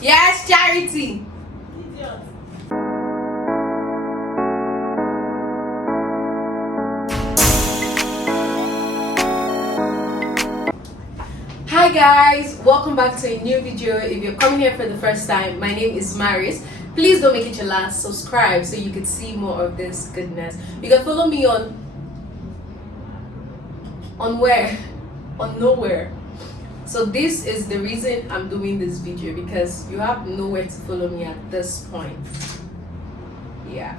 Yes, Charity. Hi guys, welcome back to a new video. If you're coming here for the first time, my name is Maris. Please don't make it your last. Subscribe so you can see more of this goodness. You can follow me on where? On nowhere. So this is the reason I'm doing this video, because you have nowhere to follow me at this point. Yeah.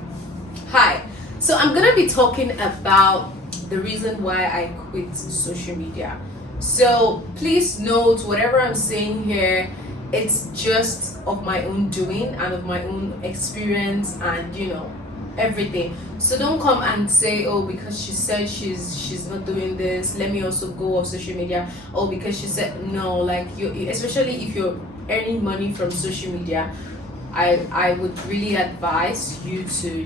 Hi. So I'm gonna be talking about the reason why I quit social media. So please note, whatever I'm saying here, it's just of my own doing and of my own experience and everything. So don't come and say, oh, because she said she's not doing this, let me also go off social media. Oh, because she said no. Like, you, especially if you're earning money from social media, I would really advise you to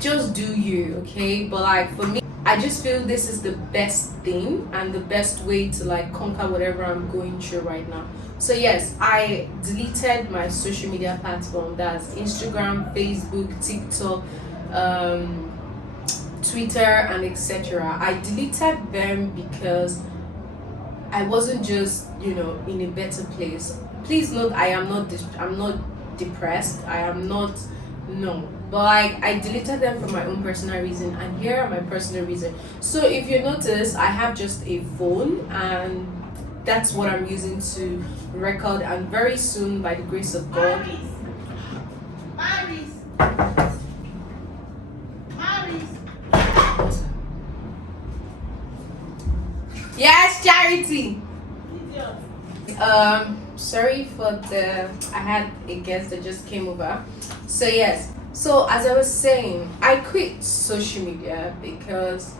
just do you, okay? But like for me, I just feel this is the best thing and the best way to like conquer whatever I'm going through right now. So yes, I deleted my social media platform. That's Instagram, Facebook, TikTok, Twitter, and etc. I deleted them because I wasn't just in a better place. Please note, I'm not depressed. I am not, no. But like, I deleted them for my own personal reason, and here are my personal reason. So if you notice, I have just a phone, and that's what I'm using to record. And very soon, by the grace of God, yes, Charity. Sorry for I had a guest that just came over. So yes, so as I was saying, I quit social media because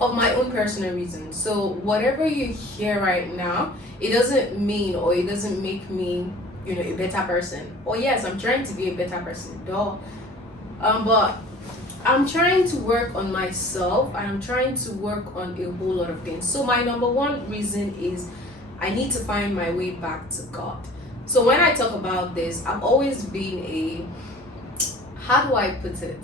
of my own personal reasons. So whatever you hear right now, it doesn't mean, or it doesn't make me a better person. Or yes, I'm trying to be a better person, though. But I'm trying to work on myself, and I'm trying to work on a whole lot of things. So my number one reason is I need to find my way back to God. So when I talk about this, I've always been how do I put it?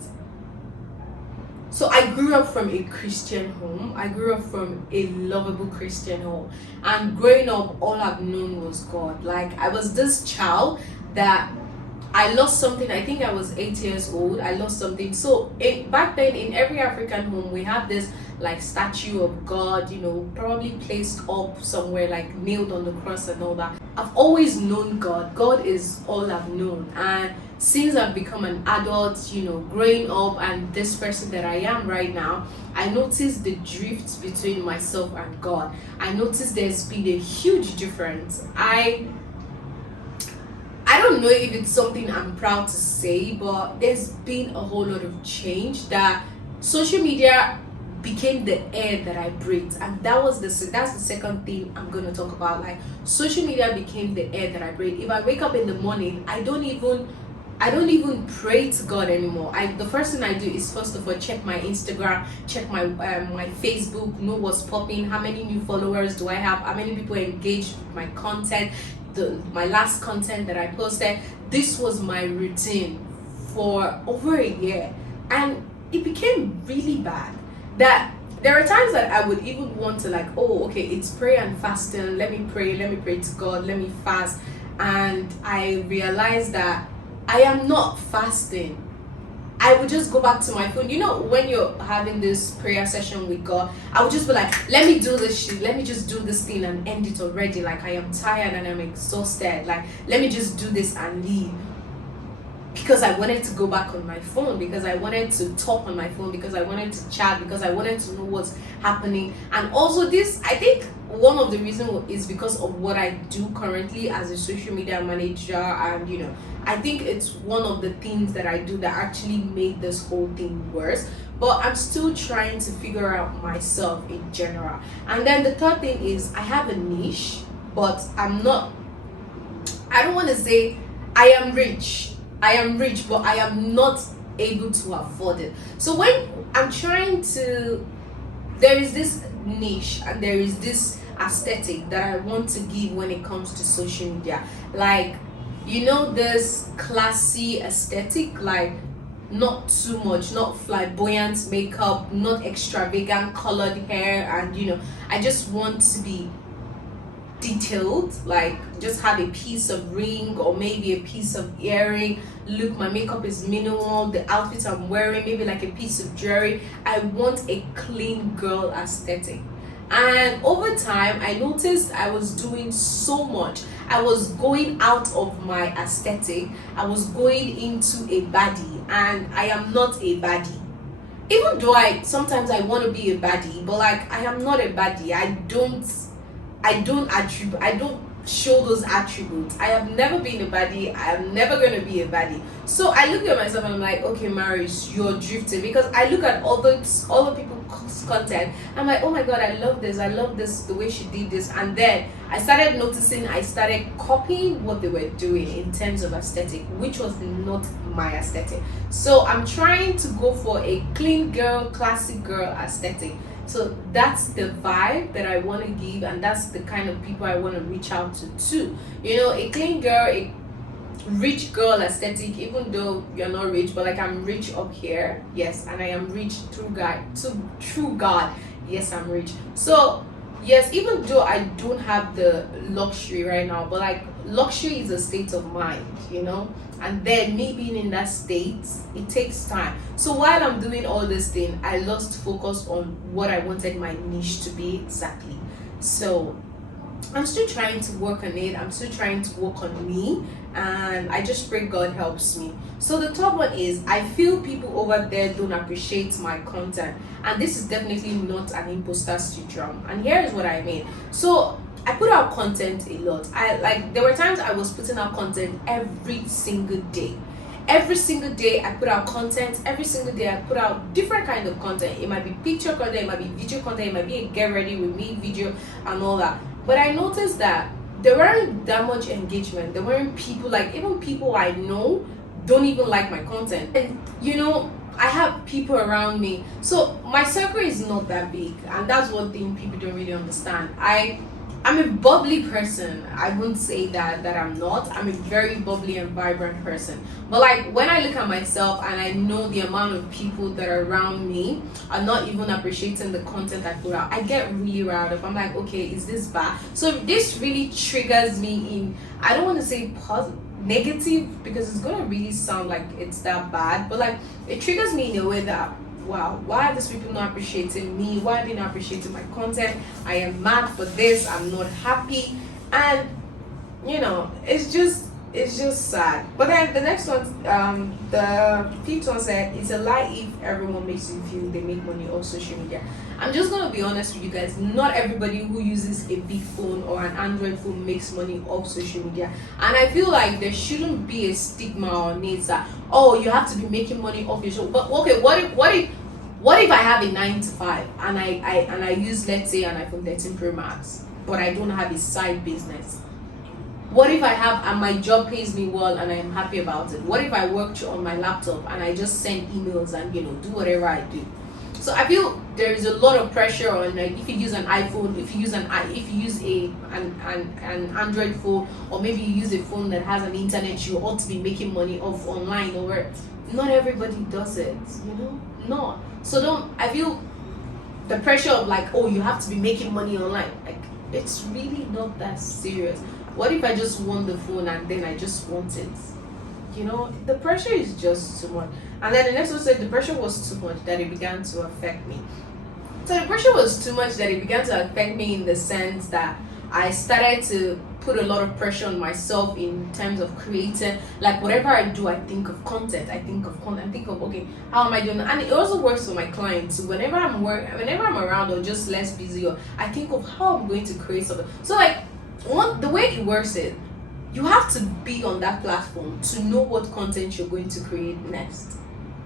So I grew up from a Christian home. I grew up from a lovable Christian home. And growing up, all I've known was God. Like, I was this child that I lost something. I think I was 8 years old. I lost something. So back then, in every African home, we have this like statue of God, probably placed up somewhere, like nailed on the cross and all that. I've always known God. God is all I've known. And since I've become an adult, growing up, and this person that I am right now, I noticed the drift between myself and God. I noticed there's been a huge difference. I don't know if it's something I'm proud to say, but there's been a whole lot of change. That social media became the air that I breathed, and that's the second thing I'm gonna talk about. Like, social media became the air that I breathe. If I wake up in the morning, I don't even pray to God anymore. The first thing I do is, first of all, check my Instagram, check my my Facebook, know what's popping, how many new followers do I have, how many people engage with my content, my last content that I posted. This was my routine for over a year, and it became really bad. That there are times that I would even want to, like, oh, okay, it's prayer and fasting, let me pray to God, let me fast. And I realized that I am not fasting. I would just go back to my phone. When you're having this prayer session with God, I would just be like, let me do this shit, let me just do this thing and end it already. Like, I am tired and I'm exhausted. Like, let me just do this and leave. Because I wanted to go back on my phone, because I wanted to talk on my phone, because I wanted to chat, because I wanted to know what's happening. And also this, I think one of the reasons is because of what I do currently as a social media manager. And I think it's one of the things that I do that actually made this whole thing worse. But I'm still trying to figure out myself in general. And then the third thing is, I have a niche, but I don't want to say I am rich, but I am not able to afford it. So when I'm trying to, there is this niche and there is this aesthetic that I want to give when it comes to social media. Like, this classy aesthetic, like not too much, not flamboyant makeup, not extravagant colored hair, and I just want to be detailed, like just have a piece of ring or maybe a piece of earring. Look, my makeup is minimal, the outfit I'm wearing, maybe like a piece of jewelry. I want a clean girl aesthetic. And over time I noticed I was doing so much. I was going out of my aesthetic, I was going into a baddie, and I am not a baddie. Even though I want to be a baddie, but like I am not a baddie. I don't show those attributes. I have never been a baddie. I am never going to be a baddie. So I look at myself and I'm like, okay, Maris, you're drifting. Because I look at all the people's content. I'm like, oh my God, I love this, the way she did this. And then I started noticing, I started copying what they were doing in terms of aesthetic, which was not my aesthetic. So I'm trying to go for a clean girl, classic girl aesthetic. So that's the vibe that I want to give, and that's the kind of people I want to reach out to too. A clean girl, a rich girl aesthetic, even though you're not rich, but like I'm rich up here, yes, and I am rich through God, yes, I'm rich. So yes, even though I don't have the luxury right now, but like luxury is a state of mind, and then me being in that state, it takes time. So while I'm doing all this thing, I lost focus on what I wanted my niche to be exactly. So I'm still trying to work on it, I'm still trying to work on me, and I just pray God helps me. So the third one is, I feel people over there don't appreciate my content, and this is definitely not an imposter syndrome, and here is what I mean. So I put out content a lot. There were times I was putting out content every single day. Every single day I put out content. Every single day I put out different kind of content. It might be picture content, it might be video content, it might be a get ready with me video and all that. But I noticed that there weren't that much engagement. There weren't people, like even people I know don't even like my content. And I have people around me. So my circle is not that big, and that's one thing people don't really understand. I'm a bubbly person. I wouldn't say that I'm not. I'm a very bubbly and vibrant person. But like when I look at myself and I know the amount of people that are around me are not even appreciating the content I put out, I get really riled up. I'm like, okay, is this bad? So this really triggers me in, I don't want to say negative, because it's gonna really sound like it's that bad, but like it triggers me in a way that, wow, why are these people not appreciating me? Why are they not appreciating my content? I am mad for this. I'm not happy. And it's just sad. But then the next one, the fifth one said, it's a lie if everyone makes you feel they make money off social media. I'm just gonna be honest with you guys, not everybody who uses a big phone or an Android phone makes money off social media. And I feel like there shouldn't be a stigma on it that, oh, you have to be making money off your show. But okay, what if I have a 9 to 5 and I use, let's say, an iPhone 13 Pro Max, but I don't have a side business? What if I have, and my job pays me well and I'm happy about it? What if I work on my laptop and I just send emails and do whatever I do? So I feel there is a lot of pressure on, like, if you use an iPhone, if you use an Android phone, or maybe you use a phone that has an internet, you ought to be making money off online. Or not everybody does it, no. So I feel the pressure of like, oh, you have to be making money online, like it's really not that serious. What if I just want the phone and then I just want it? The pressure is just too much. And then the next one said the pressure was too much that it began to affect me. So the pressure was too much that it began to affect me in the sense that I started to put a lot of pressure on myself in terms of creating, like whatever I do, I think of content, I think of okay, how am I doing? And it also works for my clients. So whenever I'm around or just less busy, or I think of how I'm going to create something. So like the way it works is, you have to be on that platform to know what content you're going to create next.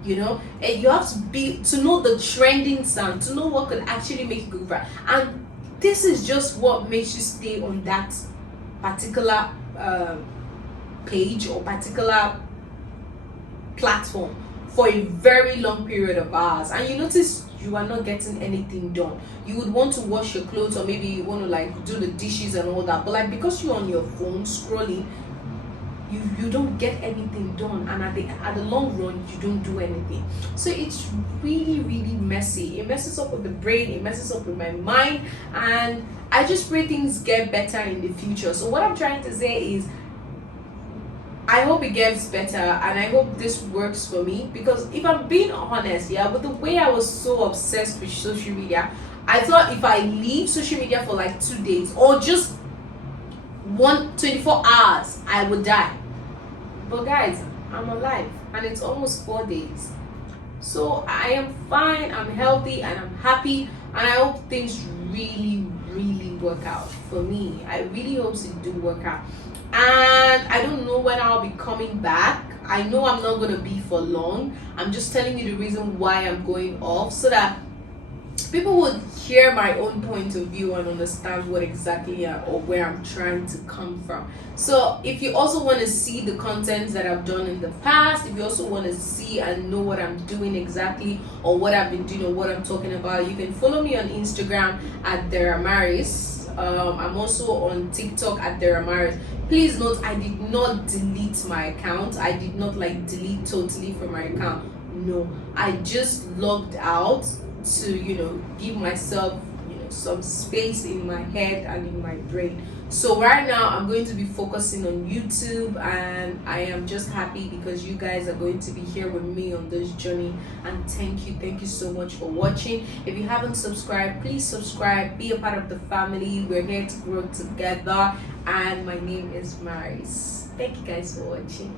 And you have to know the trending sound, to know what could actually make you go viral. And this is just what makes you stay on that particular page or particular platform for a very long period of hours. And you notice you are not getting anything done. You would want to wash your clothes, or maybe you want to like do the dishes and all that, but like because you're on your phone scrolling, you don't get anything done, and at the long run you don't do anything. So it's really really messy. It messes up with the brain, it messes up with my mind, and I just pray things get better in the future. So what I'm trying to say is, I hope it gets better, and I hope this works for me, because if I'm being honest, yeah, with the way I was so obsessed with social media, I thought if I leave social media for like 2 days or just 24 hours, I would die. But guys, I'm alive, and it's almost 4 days. So I am fine, I'm healthy, and I'm happy, and I hope things really, really work out for me. I really hope it do work out. And I don't know when I'll be coming back. I know I'm not gonna be for long. I'm just telling you the reason why I'm going off, so that people would hear my own point of view and understand what exactly or where I'm trying to come from. So if you also want to see the contents that I've done in the past, if you also want to see and know what I'm doing exactly, or what I've been doing, or what I'm talking about, you can follow me on Instagram at Deramaris. I'm also on TikTok at Deramaris. Please note, I did not delete my account. I did not like delete totally from my account. No, I just logged out to give myself some space in my head and in my brain. So right now I'm going to be focusing on YouTube, and I am just happy because you guys are going to be here with me on this journey. And thank you so much for watching. If you haven't subscribed, please subscribe, be a part of the family. We're here to grow together, and my name is Maris. Thank you guys for watching.